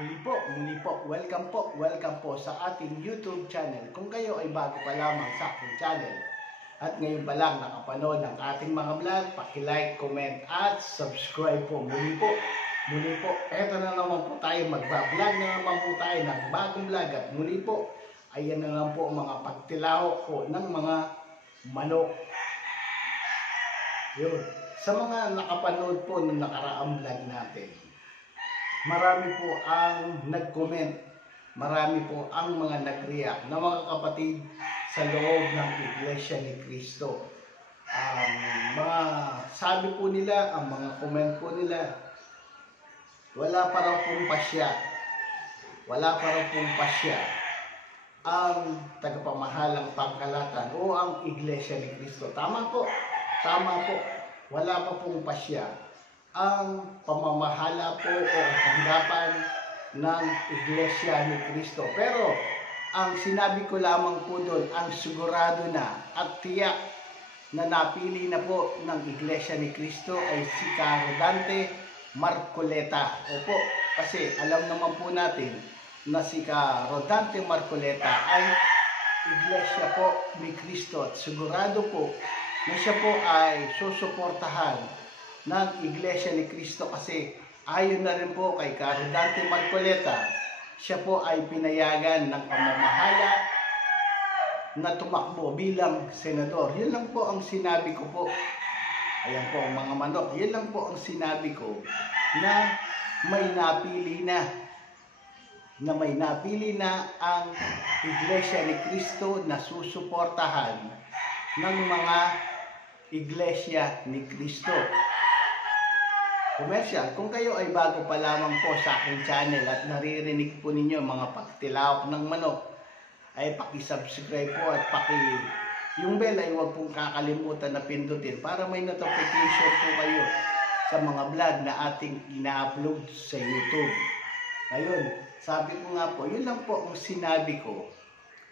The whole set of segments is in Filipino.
Muli po, welcome po sa ating YouTube channel. Kung kayo ay bago pa lamang sa ating channel at ngayon pa lang nakapanood ng ating mga vlog, paki-like, comment at subscribe po. Muli po, eto na naman po tayo, magba-vlog na naman po tayo ng bagong vlog at muli po, ayan na lang po mga pagtilahok po ng mga manok. Yun. Sa mga nakapanood po ng nakaraang vlog natin, marami po ang nag-comment, marami po ang mga nag-react na mga kapatid sa loob ng Iglesia ni Cristo. Mga sabi po nila, ang mga comment po nila, wala pa raw pong pasya ang tagapamahalang pangkalatan o ang Iglesia ni Cristo. Tama po, wala pa pong pasya ang pamamahala po o tanggapan ng Iglesia ni Cristo. Pero ang sinabi ko lamang po doon, ang sigurado na at tiyak na napili na po ng Iglesia ni Cristo ay si Rodante Marcoleta. Opo, kasi alam naman po natin na si Rodante Marcoleta ay Iglesia po ni Cristo at sigurado po na siya po ay susuportahan ng Iglesia ni Cristo kasi ayon na rin po kay Rodante Marcoleta, siya po ay pinayagan ng pamamahala na tumakbo bilang senador. Yun lang po ang sinabi ko po. Ayan po mga manok, yun lang po ang sinabi ko na may napili na ang Iglesia ni Cristo na susuportahan ng mga Iglesia ni Cristo. Commercial, kung kayo ay bago pa lamang po sa aking channel at naririnig po ninyo mga pagtilawak ng manok, ay paki-subscribe po at yung bell ay huwag pong kakalimutan na pindutin para may notification po kayo sa mga vlog na ating ina-upload sa YouTube. Ayun, sabi ko nga po, yun lang po ang sinabi ko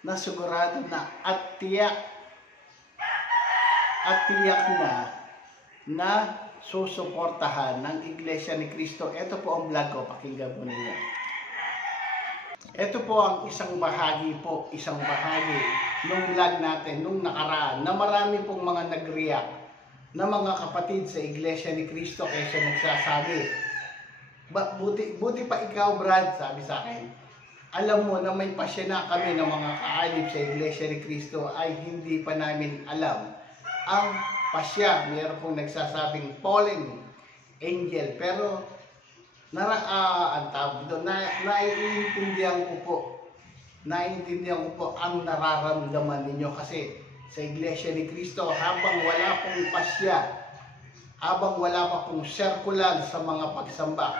na sigurado na at tiyak na susuportahan ng Iglesia ni Cristo. Ito po ang vlog ko, pakinggan po ninyo. Ito po ang isang bahagi nung vlog natin nung nakaraan na marami pong mga nag-react na mga kapatid sa Iglesia ni Cristo kaysa nagsasabi, buti pa ikaw Brad, sabi sa akin, alam mo na may pasya na kami ng mga kaalip sa Iglesia ni Cristo ay hindi pa namin alam ang pasya. Mayroon pong nagsasabing fallen angel, pero naiintindihan ko po ang nararamdaman ninyo kasi sa Iglesia ni Cristo habang wala pong pasya, habang wala pa pong circular sa mga pagsamba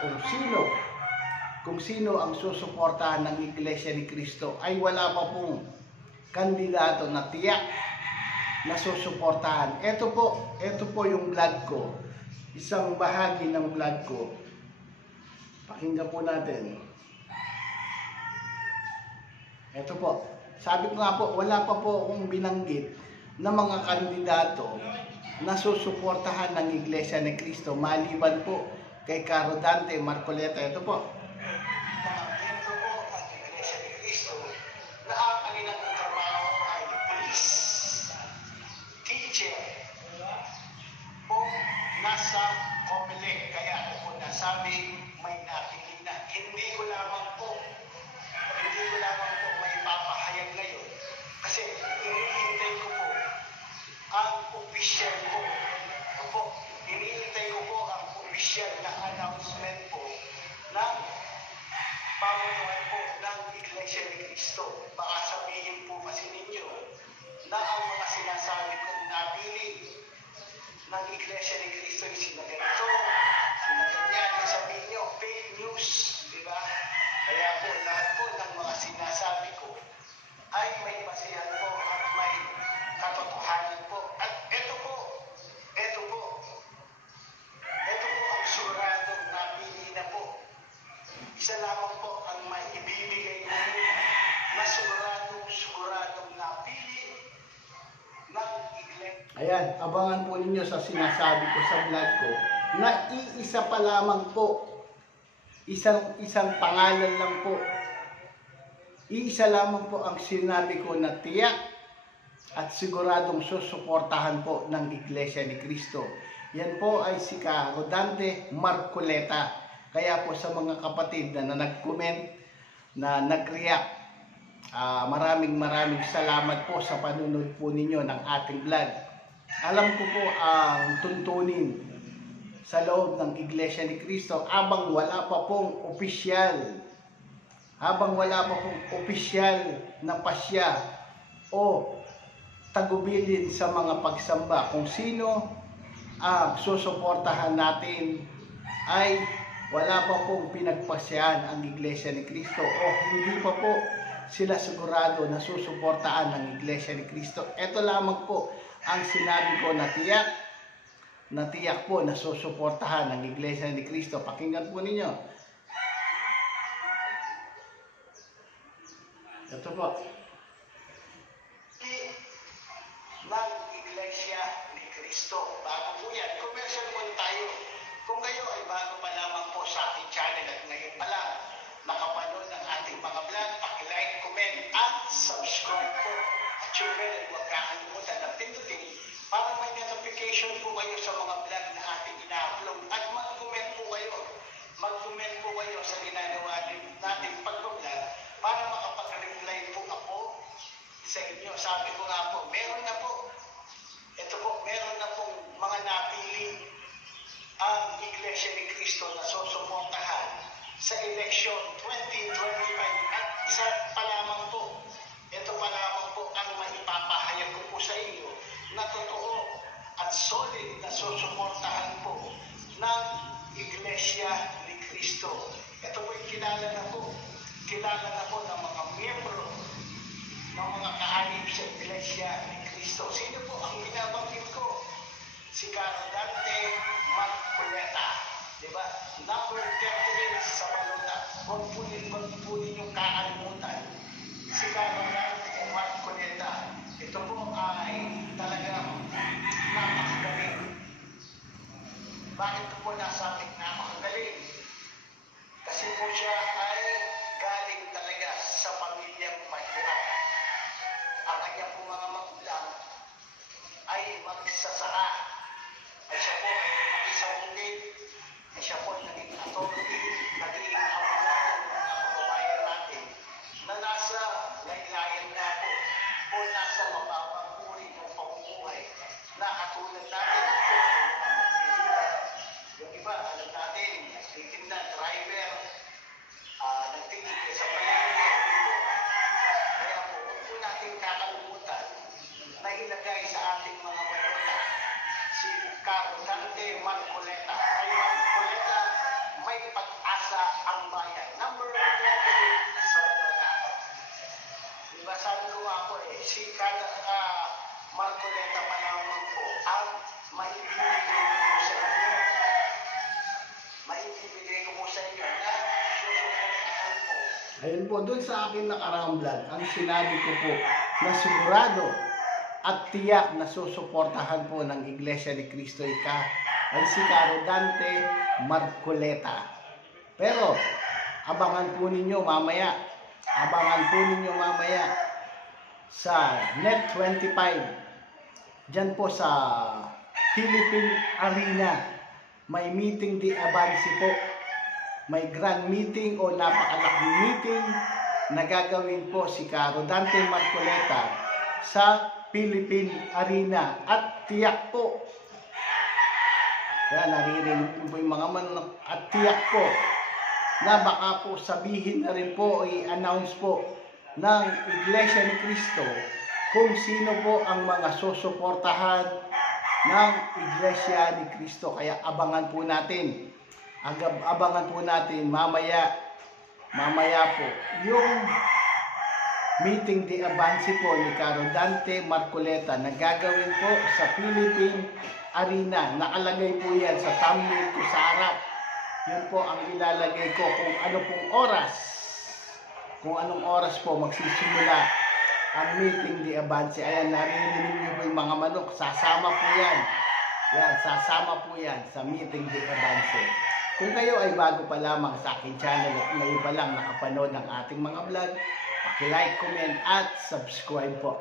kung sino ang susuportahan ng Iglesia ni Cristo ay wala pa pong kandidato na tiyak na susuportahan. Ito po yung vlog ko. Isang bahagi ng vlog ko. Pakinggan po natin. Ito po. Sabi ko nga po, wala pa po akong binanggit na mga kandidato na susuportahan ng Iglesia ni Cristo maliban po kay Rodante Marcoleta. Ito po. Nasa Comelec, kaya ako nasabi may napili na. Hindi ko lamang po may papahayag ngayon. Kasi hinihintay ko po ang official na announcement po ng pamunuan po ng Iglesia ni Cristo. Baka sabihin po kasi ninyo na ang mga sinasabi kong napili ng Iglesia ni Cristo ay sila ganito, sila ganyan, yung sabihin nyo, fake news, di ba? Kaya po, lahat po ng mga sinasabi ko ay may basihan po at may katotohanan po. At ito po ang siguradong napili na po. Isa lamang po ang maibibigay ko na siguradong napili ng Iglesia. Ayan, abangan po ninyo sa sinasabi ko sa vlog ko na iisa pa lamang po isang pangalan lang po. Iisa lamang po ang sinabi ko na tiyak at siguradong susuportahan po ng Iglesia ni Cristo. Yan po ay si Rodante Marcoleta. Kaya po sa mga kapatid na nag-comment, na nag-react, maraming salamat po sa panunod po ninyo ng ating vlog. Alam ko po ang tuntunin sa loob ng Iglesia ni Cristo habang wala pa pong opisyal na pasya o tagubilin sa mga pagsamba. Kung sino ang susuportahan natin ay wala pa pong pinagpasyahan ang Iglesia ni Cristo o hindi pa po sila sigurado na susuportahan ng Iglesia ni Cristo. Ito lamang po ang sinabi ko na tiyak po na susuportahan ng Iglesia ni Cristo. Pakinggan po ninyo. Ito po. Ng Iglesia ni Cristo. Bago po yan. Commercial muna tayo. Kung kayo ay bago pa lamang po sa ating channel at ngayon pa lang nakapanood ng ating mga vlog, paki-like, comment, at subscribe po. At yung bell ay huwag kakalimutan na pindutin para may notification po kayo sa mga vlog na ating ina-upload. At mag-comment po kayo. Mag-comment po kayo sa ginagawa natin pag-vlog para makapag-reply po ako sa inyo. Sabi ko nga po, meron na po. Ito po, meron na pong mga napili ang Iglesia ni Cristo na susuportahan sa election 2025. At isa pa lamang po, ito pa lamang po ang maipapahayag ko po sa inyo na totoo at solid na susuportahan po ng Iglesia ni Cristo. Ito po'y kilala na po ng mga miyembro ng mga kaanib sa Iglesia ni Cristo. Sino po ang binabanggit ko? Si Rodante Marcoleta. Diba? Number 38 sa balota. Huwag po ninyong kakalimutan. Si Rodante Marcoleta. Ito po ay talagang napakagaling. Bakit po nasabing napakagaling? Kasi po siya ay galing talaga sa pamilyang mahirap. Ang kanyang po mga magulang ay magsasaka. Ay siya po ay mag-isabungin. Ay siya po naging authority, naging abogado ng mga kababayan natin na nasa laylayan na po o nasa mababang uri ng pamumuhay na katulad natin po ay magtitinda. Yung iba, alam natin, nagtitinda, driver, nagtitinda sa palengke. Kaya po, huwag po natin kakalimutan na ilagay sa ating mga balota si Rodante Marcoleta. Ay Marcoleta, may pag-asa ang bayan. Number 28 sa balota. Diba sabi ko nga po si Marcoleta pa naman po ang maibibigay ko po sa inyo na susuportahan po. Ayun po, doon sa akin nakaraang vlog, ang sinabi ko po na sigurado at tiyak na susuportahan po ng Iglesia ni Cristo ay si Rodante Marcoleta. Pero, abangan po ninyo mamaya sa Net 25, dyan po sa Philippine Arena, may meeting di Abansi po. May grand meeting o napakalaking meeting na gagawin po si Rodante Marcoleta sa Philippine Arena. At tiyak po, yan, naririnig po yung mga manok, at tiyak po na baka po sabihin na rin po, i-announce po ng Iglesia ni Cristo kung sino po ang mga susuportahan ng Iglesia ni Cristo. Kaya abangan po natin. Abangan po natin mamaya po yung meeting di Abansi po ni Rodante Marcoleta na gagawin po sa Philippine Arena. Nakalagay po yan sa thumbnail ko sa harap. Yun po ang ilalagay ko kung anong oras po magsisimula ang meeting di Abansi. Ayan, naririnig niyo po yung mga manok. Sasama po yan. Yan, sasama po yan sa meeting di Abansi. Kung kayo ay bago pa lamang sa aking channel at ngayon pa lang nakapanood ng ating mga vlog, paki-like, comment at subscribe po.